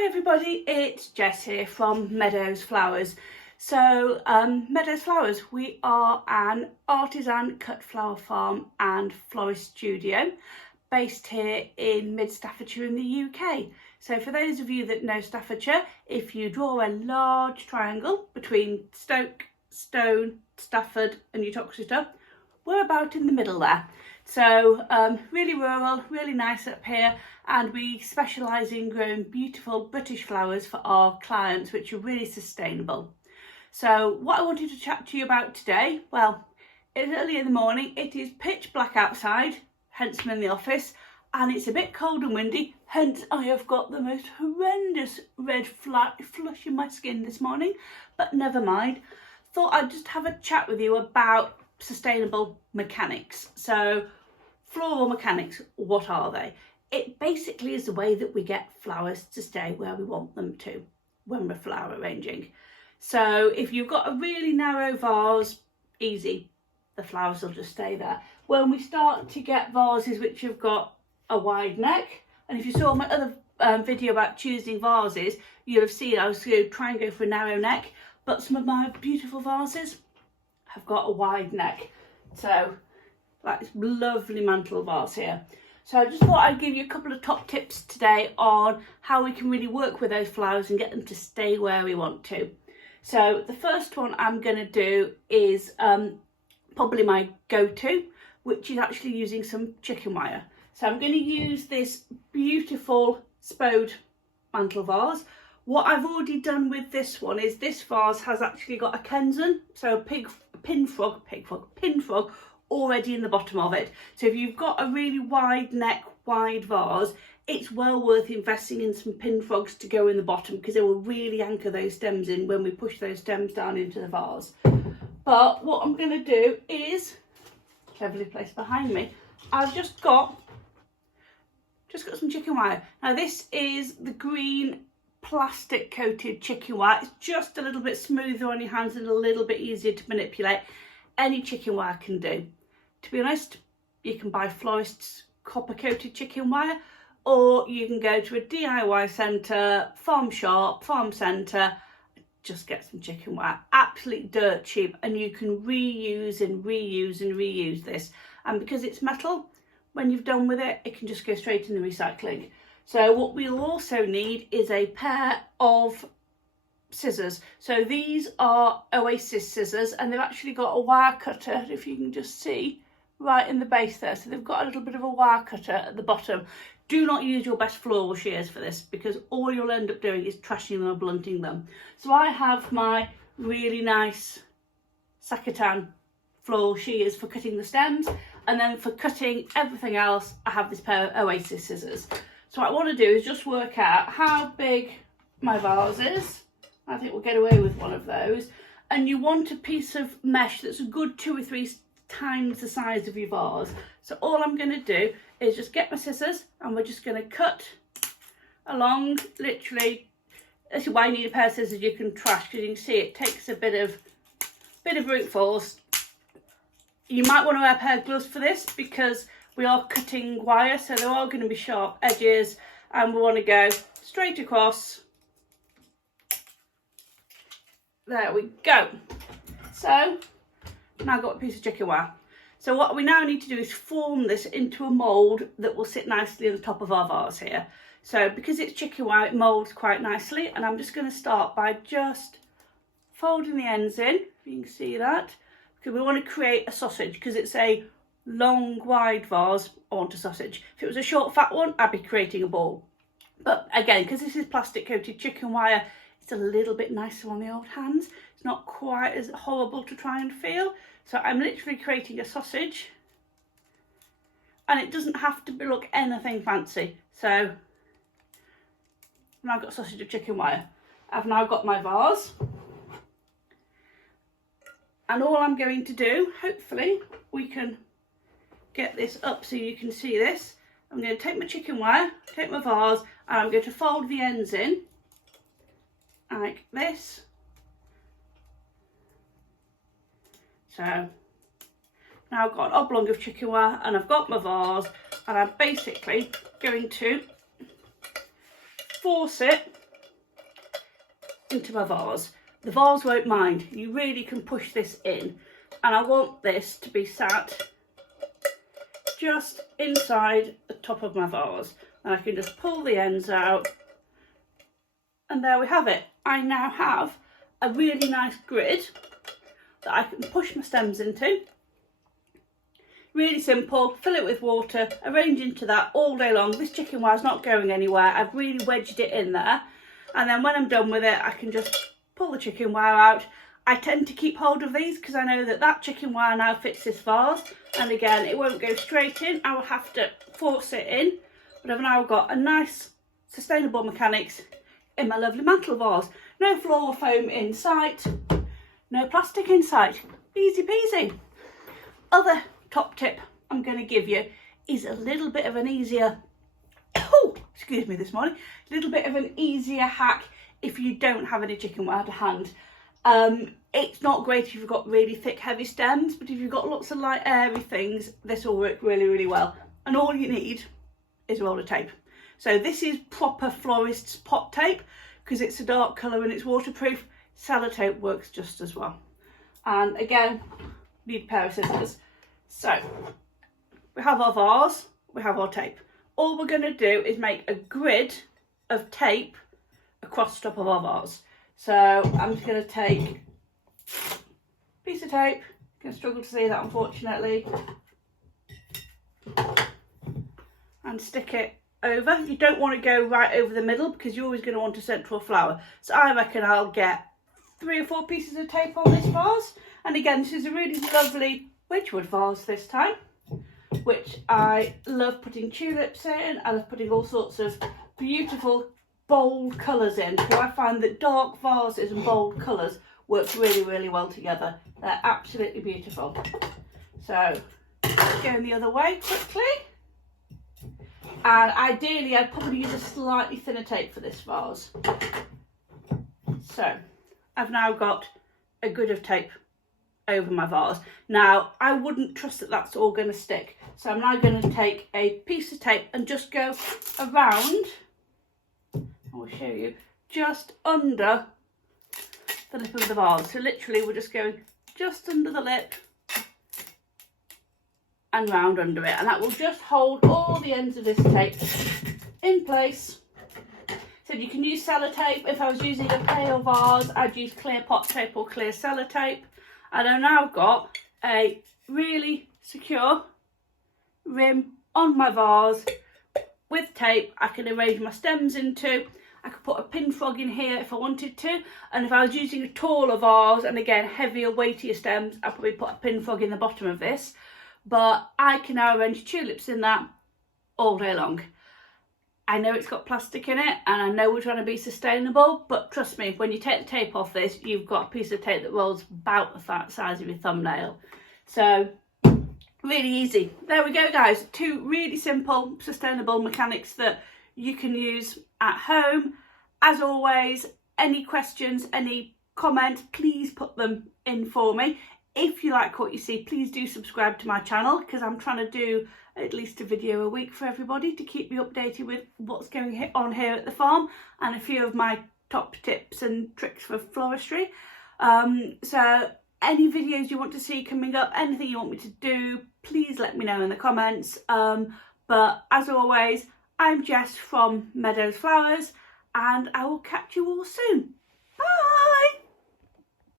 Hi everybody, it's Jess here from Meadows Flowers. So Meadows Flowers, we are an artisan cut flower farm and florist studio based here in mid Staffordshire in the UK. So for those of you that know Staffordshire, if you draw a large triangle between Stoke, Stone, Stafford and Uttoxeter, we're about in the middle there. So really rural, really nice up here, and we specialise in growing beautiful British flowers for our clients, which are really sustainable. So what I wanted to chat to you about today, well, it's early in the morning, it is pitch black outside, hence I'm in the office, and it's a bit cold and windy, hence I have got the most horrendous red flush in my skin this morning, but never mind. Thought I'd just have a chat with you about sustainable mechanics. So floral mechanics, what are they? It basically is the way that we get flowers to stay where we want them to when we're flower arranging. So if you've got a really narrow vase, easy, the flowers will just stay there. When we start to get vases which have got a wide neck, and if you saw my other video about choosing vases, you'll have seen I was going to try and go for a narrow neck, but some of my beautiful vases have got a wide neck. So like this lovely mantle vase here. So I just thought I'd give you a couple of top tips today on how we can really work with those flowers and get them to stay where we want to. So the first one I'm going to do is probably my go-to, which is actually using some chicken wire. So I'm going to use this beautiful spode mantle vase. What I've already done with this one is this vase has actually got a Kensen, so a pin frog already in the bottom of it. So if you've got a really wide neck, wide vase, it's well worth investing in some pin frogs to go in the bottom, because they will really anchor those stems in when we push those stems down into the vase. But what I'm going to do is, cleverly placed behind me, I've just got some chicken wire. Now this is the green plastic coated chicken wire. It's just a little bit smoother on your hands and a little bit easier to manipulate. Any chicken wire can do. To be honest, you can buy florist's copper coated chicken wire, or you can go to a DIY centre, farm shop, farm centre, just get some chicken wire. Absolutely dirt cheap, and you can reuse and reuse and reuse this. And because it's metal, when you've done with it, it can just go straight in the recycling. So what we'll also need is a pair of scissors. So these are Oasis scissors, and they've actually got a wire cutter, if you can just see, right in the base there. So they've got a little bit of a wire cutter at the bottom. Do not use your best floral shears for this, because all you'll end up doing is trashing them or blunting them. So I have my really nice Sakatan floral shears for cutting the stems, and then for cutting everything else I have this pair of Oasis scissors. So what I want to do is just work out how big my vase is. I think we'll get away with one of those. And you want a piece of mesh that's a good 2 or 3 times the size of your vase. So all I'm going to do is just get my scissors, and we're just going to cut along, literally. This is why you need a pair of scissors you can trash, because you can see it takes a bit of brute force. You might want to wear a pair of gloves for this, because we are cutting wire, so there are going to be sharp edges, and we want to go straight across. There we go. So now I've got a piece of chicken wire. So what we now need to do is form this into a mould that will sit nicely on the top of our vase here. So because it's chicken wire, it moulds quite nicely, and I'm just going to start by just folding the ends in, if you can see that, because we want to create a sausage, because it's a long wide vase. I want a sausage. If it was a short fat one, I'd be creating a ball. But again, because this is plastic coated chicken wire, it's a little bit nicer on the old hands. It's not quite as horrible to try and feel. So I'm literally creating a sausage, and it doesn't have to look anything fancy. So now I've got a sausage of chicken wire. I've now got my vase, and all I'm going to do, hopefully we can get this up so you can see this. I'm going to take my chicken wire, take my vase, and I'm going to fold the ends in like this. So now I've got an oblong of chicken wire, and I've got my vase, and I'm basically going to force it into my vase. The vase won't mind. You really can push this in. And I want this to be sat just inside the top of my vase. And I can just pull the ends out. And there we have it. I now have a really nice grid that I can push my stems into. Really simple, fill it with water, arrange into that all day long. This chicken wire's not going anywhere. I've really wedged it in there. And then when I'm done with it, I can just pull the chicken wire out. I tend to keep hold of these because I know that that chicken wire now fits this vase. And again, it won't go straight in. I will have to force it in. But I've now got a nice, sustainable mechanics in my lovely mantle vase. No floral foam in sight, no plastic in sight. Easy peasy. Other top tip I'm going to give you is a little bit of an easier, excuse me this morning, a little bit of an easier hack if you don't have any chicken wire to hand. It's not great if you've got really thick heavy stems, but if you've got lots of light airy things, this will work really, really well. And all you need is a roll of tape. So this is proper florist's pot tape because it's a dark colour and it's waterproof. Sellotape works just as well. And again, need a pair of scissors. So we have our vase, we have our tape. All we're going to do is make a grid of tape across the top of our vase. So I'm just going to take a piece of tape. You're going to struggle to see that unfortunately. And stick it over. You don't want to go right over the middle because you're always going to want a central flower. So I reckon I'll get 3 or 4 pieces of tape on this vase. And again, this is a really lovely Wedgwood vase this time, which I love putting tulips in. I love putting all sorts of beautiful bold colours in, because I find that dark vases and bold colours work really, really well together. They're absolutely beautiful. So going the other way quickly, and ideally I'd probably use a slightly thinner tape for this vase. So I've now got a grid of tape over my vase. Now I wouldn't trust that that's all going to stick, so I'm now going to take a piece of tape and just go around, I'll show you, just under the lip of the vase. So literally we're just going just under the lip and round under it, and that will just hold all the ends of this tape in place. So you can use sellotape. If I was using a pale vase, I'd use clear pot tape or clear sellotape. And I've now got a really secure rim on my vase with tape. I can arrange my stems into. I could put a pin frog in here if I wanted to. And if I was using a taller vase, and again heavier, weightier stems, I'd probably put a pin frog in the bottom of this. But I can now arrange tulips in that all day long. I know it's got plastic in it, and I know we're trying to be sustainable, but trust me, when you take the tape off this, you've got a piece of tape that rolls about the size of your thumbnail. So really easy. There we go, guys. 2 really simple, sustainable mechanics that you can use at home. As always, any questions, any comments, please put them in for me. If you like what you see, please do subscribe to my channel, because I'm trying to do at least a video a week for everybody to keep you updated with what's going on here at the farm, and a few of my top tips and tricks for floristry. So any videos you want to see coming up, anything you want me to do, please let me know in the comments. But as always, I'm Jess from Meadows Flowers, and I will catch you all soon.